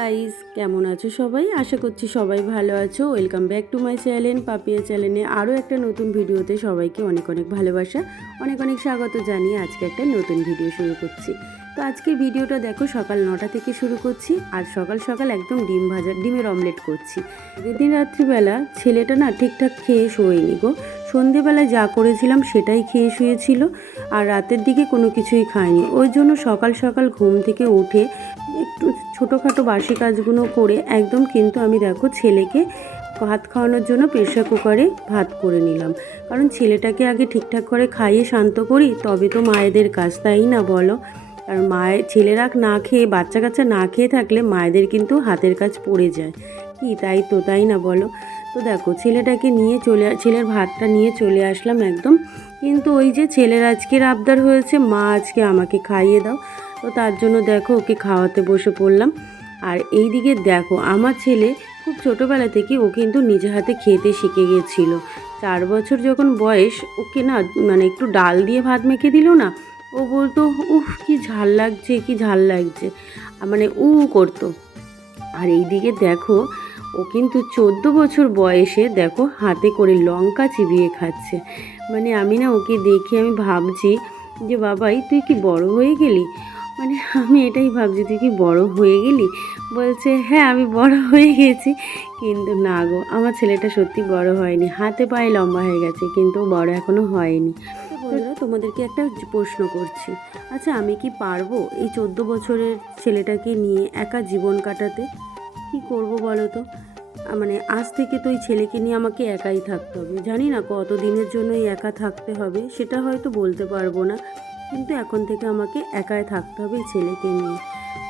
Guys কেমন আছো সবাই? আশা করছি সবাই ভালো আছো। Welcome back to my channel Papiya চ্যানেলে আরও একটা নতুন ভিডিওতে সবাইকে অনেক অনেক ভালোবাসা, অনেক অনেক স্বাগত জানিয়ে আজকে একটা নতুন ভিডিও শুরু করছি। তো আজকের ভিডিওটা দেখো সকাল নটা থেকে শুরু করছি আর সকাল সকাল একদম ডিম ভাজা, ডিমের অমলেট করছি। দিন রাত্রিবেলা ছেলেটা না ঠিকঠাক খেয়ে শোয়নি গো। সন্ধেবেলায় যা করেছিলাম সেটাই খেয়ে শুয়েছিল আর রাতের দিকে কোনো কিছুই খায়নি। ওই জন্য সকাল সকাল ঘুম থেকে উঠে একটু ছোটোখাটো বাসি কাজগুলো করে একদম কিন্তু আমি দেখো ছেলেকে ভাত খাওয়ানোর জন্য প্রেশার কুকারে ভাত করে নিলাম। কারণ ছেলেটাকে আগে ঠিকঠাক করে খাইয়ে শান্ত করি, তবে তো মায়েদের কাজ, তাই না বলো? আর মায়ের ছেলেরা না খেয়ে, বাচ্চা কাচ্চা না খেয়ে থাকলে মায়েদের কিন্তু হাতের কাজ পড়ে যায়। কি তাই তো, তাই না বলো? তো দেখো, ছেলেটাকে নিয়ে চলে ছেলের ভাতটা নিয়ে চলে আসলাম একদম। কিন্তু ওই যে ছেলের আজকের আবদার হয়েছে, মা আজকে আমাকে খাইয়ে দাও। তো তার জন্য দেখো, ওকে খাওয়াতে বসে পড়লাম। আর এই দিকে দেখো, আমার ছেলে খুব ছোটোবেলা থেকে ও কিন্তু নিজে হাতে খেতে শিখে গেছিল। চার বছর যখন বয়স, ওকে না মানে একটু ডাল দিয়ে ভাত মেখে দিল না ও বলতো, উফ, কি ঝাল লাগছে, কি ঝাল লাগছে। মানে উ করতো। আর এই দিকে দেখো, ও কিন্তু চোদ্দ বছর বয়সে দেখো হাতে করে লঙ্কা চিবিয়ে খাচ্ছে। মানে আমি না ওকে দেখে আমি ভাবছি যে, বাবাই, তুই কি বড় হয়ে গেলি? মানে আমি এটাই ভাবছি, তুই কি বড় হয়ে গেলি? বলছে হ্যাঁ আমি বড় হয়ে গেছি। কিন্তু না গো, আমার ছেলেটা সত্যি বড় হয়নি, হাতে পায়ে লম্বা হয়ে গেছে, কিন্তু বড় এখনও হয়নি। বন্ধুরা তোমাদেরকে একটা প্রশ্ন করছি। আচ্ছা আমি কি পারব এই চোদ্দ বছরের ছেলেটাকে নিয়ে একা জীবন কাটাতে? কি করব বলো তো? মানে আজ থেকে তো ওই ছেলেকে নিয়ে আমাকে একাই থাকতে হবে। জানি না কত দিনের জন্য একা থাকতে হবে, সেটা হয়তো বলতে পারব না। কিন্তু এখন থেকে আমাকে একাই থাকতে হবে ছেলেকে নিয়ে।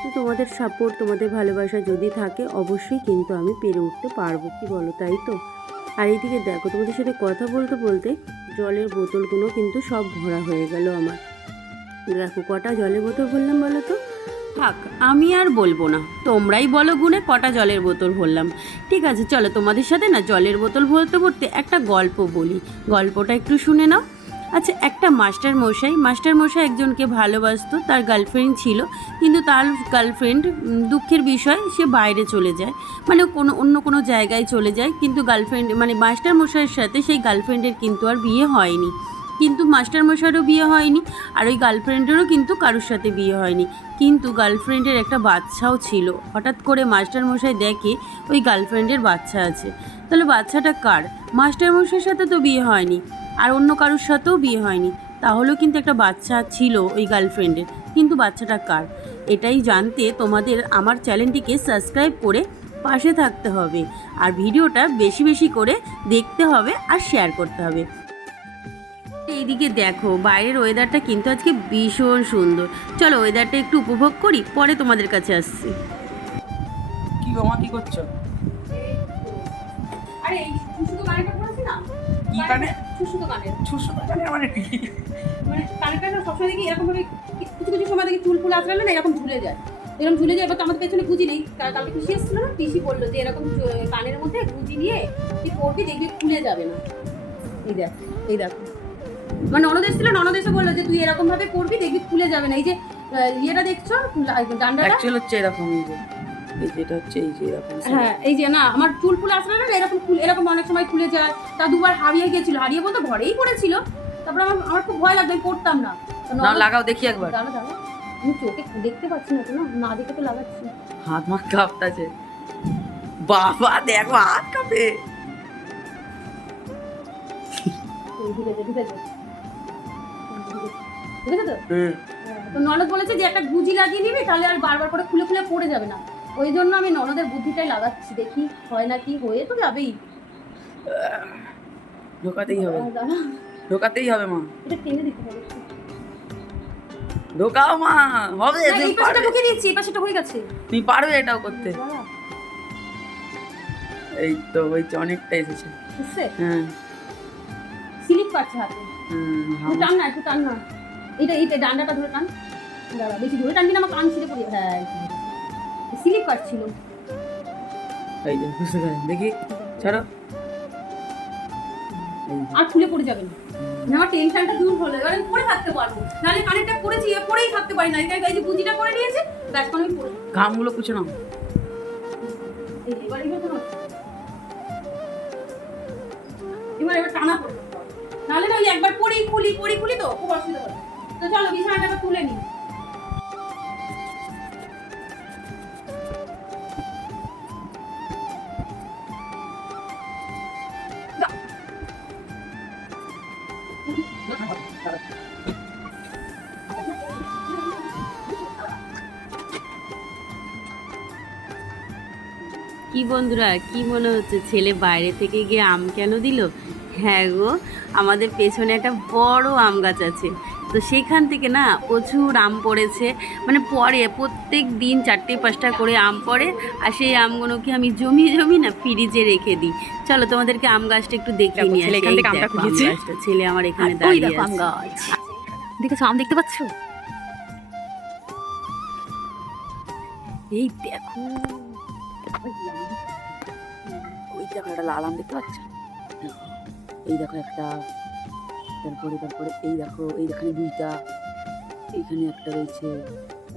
তো তোমাদের সাপোর্ট তোমাদের ভালোবাসা যদি থাকে, অবশ্যই কিন্তু আমি পেরে উঠতে পারব, কি বলো, তাই তো? আর এইদিকে দেখো, তোমাদের সাথে কথা বলতে বলতে জলের বোতলগুলো কিন্তু সব ভরা হয়ে গেল আমার। দেখো, কটা জলের বোতল ভরলাম বলো তো? থাক, আমি আর বলব না। তোমরাই বলো গুনে কটা জলের বোতল ভরলাম। ঠিক আছে, চলো তোমাদের সাথে না জলের বোতল ভরতে ভরতে একটা গল্প বলি। গল্পটা একটু শুনে নাও। আচ্ছা একটা মাস্টার মশাই মাস্টার মশাই একজনকে ভালোবাসতো, তার গার্লফ্রেন্ড ছিল, কিন্তু তার গার্লফ্রেন্ড দুঃখের বিষয়, সে বাইরে চলে যায়। মানে কোনো, অন্য কোনো জায়গায় চলে যায়, কিন্তু গার্লফ্রেন্ড মানে মাস্টার মশাইয়ের সাথে সেই গার্লফ্রেন্ডের কিন্তু আর বিয়ে হয়নি। কিন্তু মাস্টার মশাইয়েরও বিয়ে হয়নি, আর ওই গার্লফ্রেন্ডেরও কিন্তু কারোর সাথে বিয়ে হয়নি। কিন্তু গার্লফ্রেন্ডের একটা বাচ্চাও ছিল। হঠাৎ করে মাস্টার মশাই দেখে ওই গার্লফ্রেন্ডের বাচ্চা আছে। তাহলে বাচ্চাটা কার? মাস্টার মশাইয়ের সাথে তো বিয়ে হয়নি। আর অন্য কারোর সাথেও বিয়ে হয়নি। তাহলেও কিন্তু একটা বাচ্চা ছিল ওই গার্লফ্রেন্ডের। কিন্তু বাচ্চাটা কার? এটাই জানতে তোমাদের আমার চ্যানেলটিকে সাবস্ক্রাইব করে পাশে থাকতে হবে। আর ভিডিওটা বেশি বেশি করে দেখতে হবে আর শেয়ার করতে হবে। এইদিকে দেখো বাইরের ওয়েদারটা কিন্তু আজকে ভীষণ সুন্দর। চলো ওয়েদারটা একটু উপভোগ করি পরে তোমাদের কাছে আসছি। কি গো মা কি করছ? আরে এই শুশুতো কানেরটা পড়েছি না? কি কানে? শুশুতো কানের ছুসু কানে মানে কি? মানে কানেরটা না সবসময় দেখি এরকম ভাবে কিছু কিছু সময় দেখি চুল ফুল আসলে না এরকম ঝুলে যায়। এরকম ঝুলে যায় এবার তো আমাদের পেছনে গুজি নেই। কাল- কালকে পিসি এসেছিল না পিসি বলল যে এরকম কানের মধ্যে গুজি নিয়ে তুই পড়বি দেখবি খুলে যাবে না। এই দেখ এই দেখ। মানে ননদ এসেছিল ননদ এসে বলল যে তুই এরকম ভাবে করবি দেখবি খুলে যাবে না। এই যে ইয়েটা দেখছ ডান্ডাটা? হচ্ছে এরকম যেটা হচ্ছে এই যে এরকম হ্যাঁ এই যে না আমার চুল ফুল আসলে না এরকম ফুল এরকম অনেক সময় খুলে যায়। তা দুবার হারিয়ে গেছিল হারিয়ে বলতে ঘরেই পড়েছিল। তারপর আমার আমার খুব ভয় লাগবে আমি পড়তাম না। না লাগাও দেখি একবার। দাঁড়া দাঁড়া আমি চোখে দেখতে পাচ্ছি না তো না না দেখে তো লাগাচ্ছি। হাত মা কাঁপতাছে। বাবা দেখো হাত কাঁপে। হ্যাঁ, তো ননদ বলেছে যে একটা গুজি লাগিয়ে নিবি তাহলে আর বারবার করে খুলে খুলে পড়ে যাবে না। ওই জন্য আমি ননদের বুদ্ধিটাই লাগাচ্ছি দেখি হয় না কি হয়ে তো যাবেই। ঢোকাতেই হবে। ঢোকাতেই হবে মা। এটা টেনে দিতে হবে। ঢোকাও মা। হবে এই পাশটা ঢুকে দিয়েছি এই পাশটা হয়ে গেছে। তুমি পারবে এটাও করতে। এই তো ওই তো অনেকটা এসেছে। হ্যাঁ। স্লিপ পাচ্ছে হাতে। হুম টান না একটু টান না। এইটা এইটা ডান্ডাটা ধরে টান। দাঁড়া বেশি ধরে টানবি না আমার কান ছিঁড়ে পড়ে হ্যাঁ স্লিপ কাটছিল এই যে বুঝতে পারেন দেখি ছাড়ো। আর খুলে পড়ে যাবে না। আমার টেনশনটা দূর হলো এবার আমি পরে থাকতে পারব। নাহলে কানেরটা পরেছি এ পরেই থাকতে পারি না। এই এই যে পুঁজিটা করে নিয়েছে ব্যাস আমি পরে ঘামগুলো কুচো নাও। এবার এবার টানা পড়ে নাহলে না ওই একবার পরি খুলি পরি খুলি তো খুব অসুবিধা হবে। তো চলো বিছানাটা তুলে নিই। কি বন্ধুরা, কি মনে হচ্ছে? ছেলে বাইরে থেকে গিয়ে আম কেন দিল? হ্যাঁ গো, আমাদের পেছনে একটা বড় আম গাছ আছে। তো সেখান থেকে না প্রচুর আম পড়েছে। মানে পড়ে প্রত্যেক দিন চারটে পাঁচটা করে আম পড়ে আর সেই আমগুলোকে আমি জমি জমি না ফ্রিজে রেখে দিই। চলো তোমাদেরকে আম গাছটা একটু দেখো, নিয়ে আসি। ছেলে আমার এখানে দাঁড়িয়ে আম গাছ। দেখেছ আম দেখতে পাচ্ছো? এই দেখো। ওই দেখো একটা লাল আম দেখতে পাচ্ছ? এই দেখো একটা তারপরে তারপরে এই দেখো, এই এখানে দুইটা এইখানে একটা রয়েছে।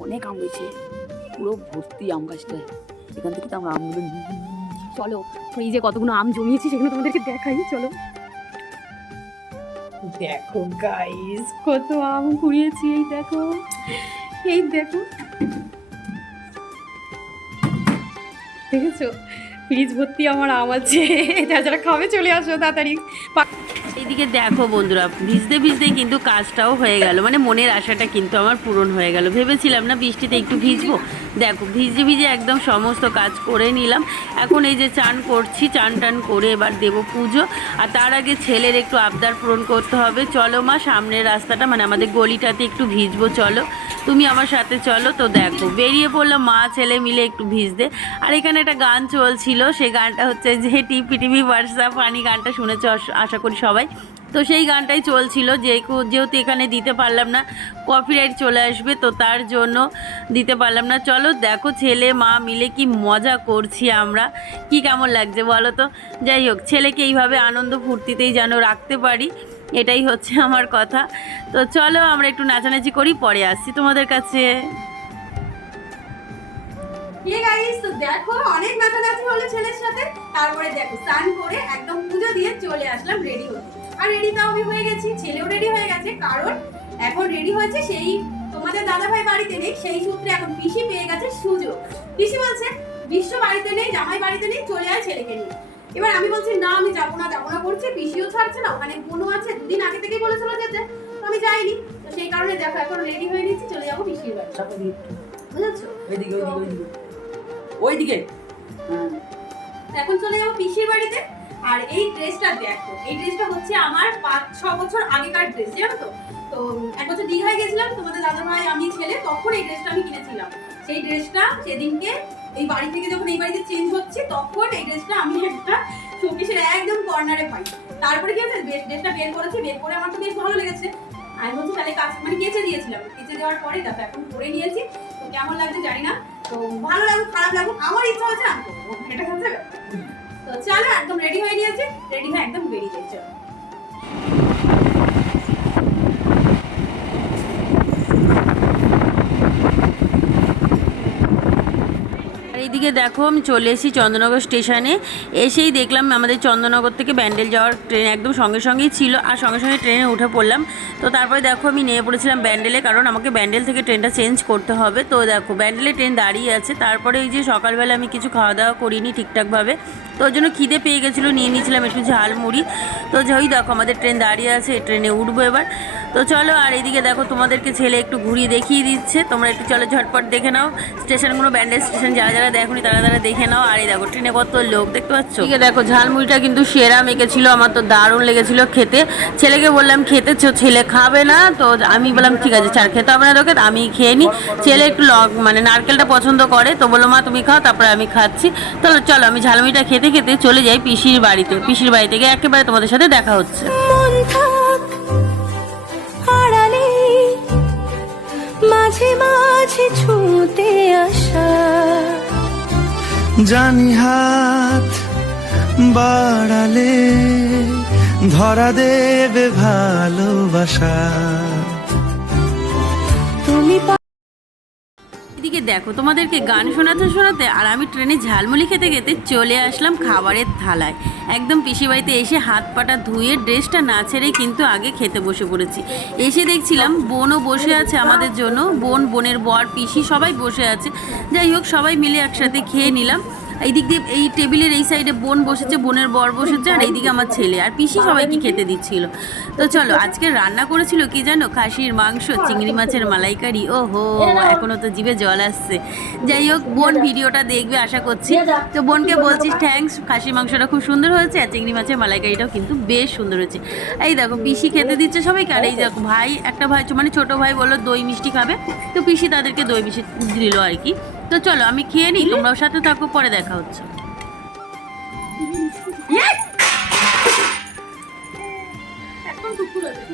অনেক আম রয়েছে। পুরো ভর্তি আম গাছটায় এখান থেকে তো আমরা আমগুলো চলো, এই যে কতগুলো আম জমিয়েছি সেগুলো তোমাদেরকে দেখাই, চলো। দেখো গাইস কত আম কুড়িয়েছি, এই দেখো। এই দেখো। দেখেছ? ফ্রিজ ভর্তি আমার আম আছে। যা যারা খাবে চলে আসো তাড়াতাড়ি। এইদিকে দেখো বন্ধুরা, ভিজতে ভিজতে কিন্তু কাজটাও হয়ে গেল। মানে মনের আশাটা কিন্তু আমার পূরণ হয়ে গেল। ভেবেছিলাম না বৃষ্টিতে একটু ভিজবো। দেখো, ভিজে ভিজে একদম সমস্ত কাজ করে নিলাম। এখন এই যে চান করছি, চান টান করে এবার দেবো পুজো। আর তার আগে ছেলের একটু আবদার পূরণ করতে হবে। চলো মা, সামনের রাস্তাটা মানে আমাদের গলিটাতে একটু ভিজবো, চলো। তুমি আমার সাথে চলো তো দেখো। বেরিয়ে পড়লাম মা, ছেলে মিলে একটু ভিজতে। আর এখানে একটা গান চলছিল, সেই গানটা হচ্ছে যে টিপি টিপি বার্সা পানি গানটা শুনেছো আশ- আশা করি সবাই। তো সেই গানটাই চলছিল যে যেহেতু এখানে দিতে পারলাম না কপিরাইট চলে আসবে, তো তার জন্য দিতে পারলাম না। চলো দেখো ছেলে, মা মিলে কি মজা করছি আমরা। কি কেমন লাগছে বলো তো? যাই হোক, ছেলেকে এইভাবে আনন্দ ফুর্তিতেই যেন রাখতে পারি। এটাই হচ্ছে আমার কথা। তো চলো আমরা একটু নাচানাচি করি, পরে আসছি তোমাদের কাছে। পুজো দিয়ে চলে আসলাম রেডি আর রেডি আমি হয়ে গেছি, ছেলেও রেডি হয়ে গেছে, কারণ এখন রেডি হয়েছে সেই তোমাদের বাড়িতে নেই, সেই সূত্রে এখন গেছে সুযোগ। বিশ্ব বাড়িতে নেই, জামাই বাড়িতে নেই, চলে আয় ছেলেকে নিয়ে। এবার আমি বলছি না আমি যাব না যাব না করছি পিসিও ছাড়ছে না ওখানে বোনও আছে দুদিন আগে থেকেই বলেছিল যেতে তো আমি যাইনি। তো সেই কারণে দেখো এখন রেডি হয়ে নিচ্ছি চলে যাব পিসির বাড়ি। বুঝেছ? ওইদিকে ওইদিকে ওইদিকে। ওইদিকে? এখন চলে যাব পিসির বাড়িতে। আর এই ড্রেসটা দেখো এই ড্রেসটা হচ্ছে আমার পাঁচ ছ বছর আগেকার ড্রেস জানো তো? তো এক বছর দীঘায় গেছিলাম তোমাদের দাদা ভাই আমি ছেলে তখন এই ড্রেসটা আমি কিনেছিলাম। সেই ড্রেসটা সেদিনকে এই বাড়ি থেকে যখন এই বাড়িতে চেঞ্জ হচ্ছে, তখন এই ড্রেসটা আমি একটা শোকেসের একদম কর্নারে পাই। তারপরে কি হয়েছে? ড্রেসটা বের করেছে, বের করে আমার তো বেশ ভালো লেগেছে। আমি বলছি, তাহলে কাজ মানে কেচে দিয়েছিলাম। কেচে দেওয়ার পরে দেখো, এখন পরে নিয়েছি। তো কেমন লাগছে জানি না। তো ভালো লাগুক, খারাপ লাগুক, আমার ইচ্ছা হচ্ছে আমি এটা হচ্ছে তো চলো, একদম রেডি হয়ে নিয়েছি। রেডি হয়ে একদম বেরিয়ে যাই চলো আর এইদিকে দেখো, আমি চলে এসেছি চন্দ্রনগর স্টেশনে। এসেই দেখলাম আমাদের চন্দ্রনগর থেকে ব্যান্ডেল যাওয়ার ট্রেন একদম সঙ্গে সঙ্গেই ছিল আর সঙ্গে সঙ্গে ট্রেনে উঠে পড়লাম। তো তারপরে দেখো, আমি নিয়ে পড়েছিলাম ব্যান্ডেলে কারণ আমাকে ব্যান্ডেল থেকে ট্রেনটা চেঞ্জ করতে হবে। তো দেখো, ব্যান্ডেলে ট্রেন দাঁড়িয়ে আছে। তারপরে এই যে সকালবেলা আমি কিছু খাওয়া দাওয়া করিনি ঠিকঠাকভাবে। তো ওই জন্য খিদে পেয়ে গেছিল, নিয়ে নিয়েছিলাম একটু ঝালমুড়ি। তো যাই দেখো, আমাদের ট্রেন দাঁড়িয়ে আছে, ট্রেনে উঠবো এবার। তো চলো আর এদিকে দেখো তোমাদেরকে ছেলে একটু ঘুরিয়ে দেখিয়ে দিচ্ছে। তোমরা একটু চলো ঝটপট দেখে নাও। স্টেশনগুলো ব্যান্ডেজ স্টেশন যারা যারা দেখোনি তারা তারা দেখে নাও। আর এই দেখো ট্রেনে কত লোক দেখতে পাচ্ছ? ঠিক দেখো ঝালমুড়িটা কিন্তু সেরা মেখেছিল আমার তো দারুণ লেগেছিল খেতে। ছেলেকে বললাম খেতে ছেলে খাবে না। তো আমি বললাম ঠিক আছে চার খেতে হবে না তোকে তো আমি খেয়ে নিই ছেলে একটু লগ মানে নারকেলটা পছন্দ করে তো বলল মা তুমি খাও তারপরে আমি খাচ্ছি। চলো চলো আমি ঝালমুড়িটা খেতে খেতে চলে যাই পিসির বাড়িতে। পিসির বাড়ি থেকে একেবারে তোমাদের সাথে দেখা হচ্ছে। জানি হাত বাড়ালে ধরা দেবে ভালোবাসা। দেখো, তোমাদেরকে গান শোনাতে শোনাতে আর আমি ট্রেনে ঝালমুলি খেতে খেতে চলে আসলাম খাবারের থালায়। একদম পিসি বাড়িতে এসে হাত পাটা ধুয়ে ড্রেসটা না ছেড়ে কিন্তু আগে খেতে বসে পড়েছি। এসে দেখছিলাম বোনও বসে আছে আমাদের জন্য। বোন, বোনের বর, পিসি সবাই বসে আছে। যাই হোক, সবাই মিলে একসাথে খেয়ে নিলাম। এই দিক দিয়ে এই টেবিলের এই সাইডে বোন বসেছে, বোনের বর বসেছে, আর এইদিকে আমার ছেলে। আর পিসি সবাইকে খেতে দিচ্ছিল। তো চলো, আজকে রান্না করেছিল কি জানো? খাসির মাংস, চিংড়ি মাছের মালাইকারি। ও হো এখনও তো জিভে জল আসছে। যাই হোক, বোন ভিডিওটা দেখবে, আশা করছি। তো বোনকে বলছিস থ্যাঙ্কস খাসি মাংসটা খুব সুন্দর হয়েছে, আর চিংড়ি মাছের মালাইকারিটাও কিন্তু বেশ সুন্দর হয়েছে। এই দেখো, পিসি খেতে দিচ্ছে সবাইকে, আর এই দেখো, ভাই, একটা ভাই মানে ছোট ভাই বলল, দই মিষ্টি খাবে। তো পিসি তাদেরকে দই মিষ্টি দিল আর কি। তো চলো আমি খেয়ে নিই তোমরাও সাথে থাকো পরে দেখা হচ্ছে। একদম টুকুর আছে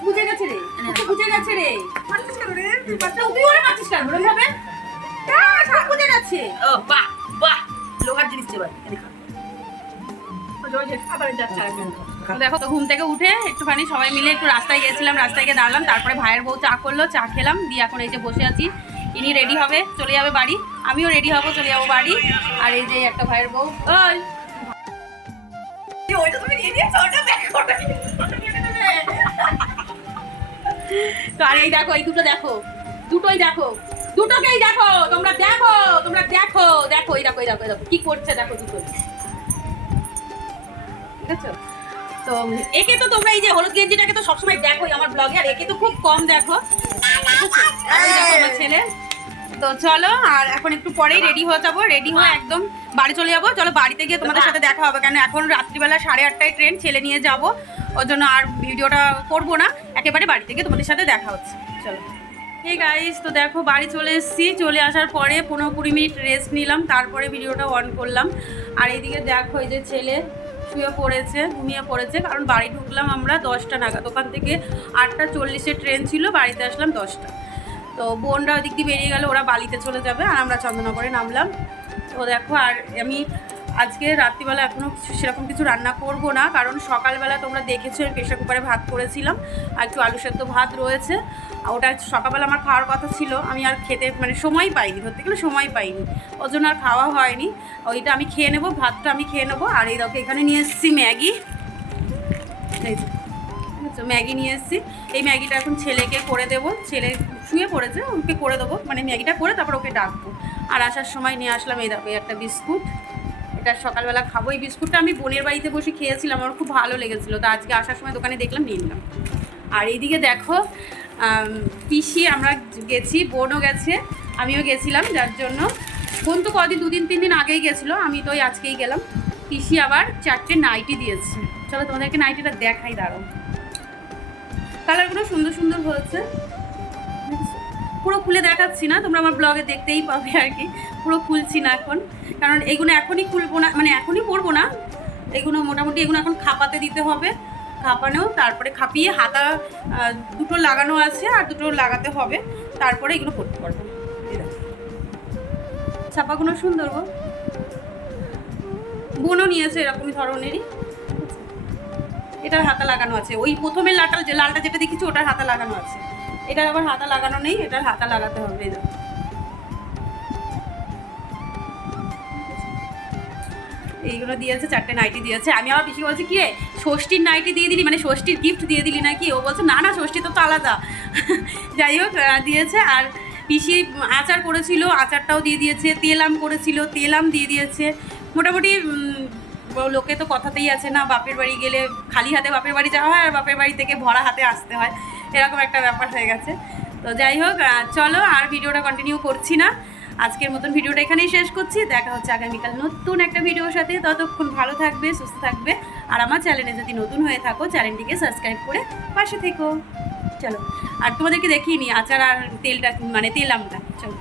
বুঝা গেছে রে বুঝে গেছে রে। মারছিস কেন রে? তুই মারছিস? কেন? ভাবে? বুঝে গেছে। ও বাহ! লোহার জিনিস তো দেখো তো ঘুম থেকে উঠে একটুখানি সবাই মিলে একটু রাস্তায় গেছিলাম রাস্তায় গিয়ে দাঁড়ালাম তারপরে ভাইয়ের বউ চা করল চা খেলাম দিয়ে এখন এই যে বসে আছি। ইনি রেডি হবে চলে যাবে বাড়ি। আমিও রেডি হব চলে যাব বাড়ি। আর এই যে একটা ভাইয়ের বউ ওই। তো আর এই দেখো এই দুটো দেখো। দুটোই দেখো। দুটোকেই দেখো, তোমরা দেখো তোমরা দেখো দেখো, এই দেখো এই দেখো দেখো, কি করছে, দেখো দুটো ঠিক আছে তো একে তো তোমরা এই যে হলুদ গেঞ্জিটাকে তো সবসময় দেখোই আমার ব্লগে আর একে তো খুব কম দেখো। দেখো আমার ছেলে। তো চলো, আর এখন একটু পরেই রেডি হয়ে যাব রেডি হয়ে একদম বাড়ি চলে যাব। চলো বাড়িতে গিয়ে তোমাদের সাথে দেখা হবে, কেন এখন রাত্রিবেলা সাড়ে আটটায় ট্রেন ছেলে নিয়ে যাব। ওর জন্য আর ভিডিওটা করব না, একেবারে বাড়িতে গিয়ে তোমাদের সাথে দেখা হচ্ছে। চলো। এই গাইস তো দেখো, বাড়ি চলে এসেছি। চলে আসার পরে পনেরো কুড়ি মিনিট রেস্ট নিলাম। তারপরে ভিডিওটা অন করলাম। আর এইদিকে দেখো, এই যে ছেলে শুয়ে পড়েছে, ঘুমিয়ে পড়েছে। কারণ বাড়ি ঢুকলাম আমরা দশটা নাগাদ। ওখান থেকে আটটা চল্লিশে ট্রেন ছিল, বাড়িতে আসলাম দশটা। তো বোনরা ওদিক দিয়ে বেরিয়ে গেল, ওরা বালিতে চলে যাবে আর আমরা চন্দননগরে নামলাম। তো দেখো, আর আমি আজকে রাত্রিবেলা এখনও সেরকম কিছু রান্না করব না। কারণ সকালবেলা তোমরা দেখেছ, আমি প্রেশার কুকারে ভাত করেছিলাম। আর একটু আলু সেদ্ধ ভাত রয়েছে। ওটা সকালবেলা আমার খাওয়ার কথা ছিল, আমি আর খেতে মানে সময় পাইনি, ধরতে গেলে সময় পাইনি। ওর জন্য আর খাওয়া হয়নি। ওইটা আমি খেয়ে নেব, ভাতটা আমি খেয়ে নেব, আর এই দেখো এখানে নিয়ে এসেছি ম্যাগি। এই ম্যাগি নিয়ে এসেছি। এই ম্যাগিটা এখন ছেলেকে করে দেবো, ছেলে শুয়ে পড়েছে, ওকে করে দেবো মানে ম্যাগিটা করে তারপর ওকে ডাকবো। আর আসার সময় নিয়ে আসলাম, এই দেখো একটা বিস্কুট। এটা সকালবেলা খাব। এই বিস্কুটটা আমি বোনের বাড়িতে বসে খেয়েছিলাম, আমার খুব ভালো লেগেছিলো। তো আজকে আসার সময় দোকানে দেখলাম, নিয়ে নিলাম। আর এইদিকে দেখো পিসি, আমরা গেছি, বোনও গেছে, আমিও গেছিলাম, যার জন্য। বোন তো কদিন, দুদিন, তিন দিন আগেই গেছিল, আমি তো ওই আজকেই গেলাম। পিসি আবার চারটে নাইটি দিয়েছে। চলো তোমাদেরকে নাইটিটা দেখাই দাঁড়ো কালারগুলো সুন্দর সুন্দর হয়েছে। পুরো খুলে দেখাচ্ছি না, তোমরা আমার ব্লগে দেখতেই পাবে আর কি। পুরো খুলছি না এখন। কারণ এগুলো এখনই খুলবো না মানে এখনই পরবো না। এগুলো মোটামুটি, এগুলো এখন খাপাতে দিতে হবে। খাপানো, তারপরে খাপিয়ে হাতা দুটো লাগানো আছে আর দুটো লাগাতে হবে। তারপরে এগুলো করতে পারব। ছাপাগুলো সুন্দর গো। বোনও নিয়েছে এরকমই ধরনেরই। এটার হাতা লাগানো আছে। ওই প্রথমে লালটা যে, লালটা যেটা দেখেছি, ওটার হাতা লাগানো আছে। এটার আবার হাতা লাগানো নেই, এটার হাতা লাগাতে হবে এইগুলো দিয়েছে, চারটে নাইটি দিয়েছে। আমি আবার পিসি বলছি, কি ষষ্ঠীর নাইটি দিয়ে দিলি? মানে ষষ্ঠীর গিফট দিয়ে দিলি নাকি? ও বলছে, না না, ষষ্ঠী তো আলাদা। যাই হোক দিয়েছে। আর পিসি আচার করেছিল, আচারটাও দিয়ে দিয়েছে তেলাম করেছিল তেলাম দিয়ে দিয়েছে। মোটামুটি লোকে তো কথাতেই আছে না, বাপের বাড়ি গেলে খালি হাতে বাপের বাড়ি যাওয়া হয়, আর বাপের বাড়ি থেকে ভরা হাতে আসতে হয়। এরকম একটা ব্যাপার হয়ে গেছে। তো যাই হোক চলো, আর ভিডিওটা কন্টিনিউ করছি না। আজকের মতন ভিডিওটা এখানেই শেষ করছি। দেখা হচ্ছে আগামীকাল নতুন একটা ভিডিওর সাথে। ততক্ষণ ভালো থাকবে, সুস্থ থাকবে। আর আমার চ্যানেলে যদি নতুন হয়ে থাকো, চ্যানেলটিকে সাবস্ক্রাইব করে পাশে থেকো। চলো, আর তোমাদেরকে দেখিয়ে নি আচার আর তেলটা মানে তেল আমটা। চলো।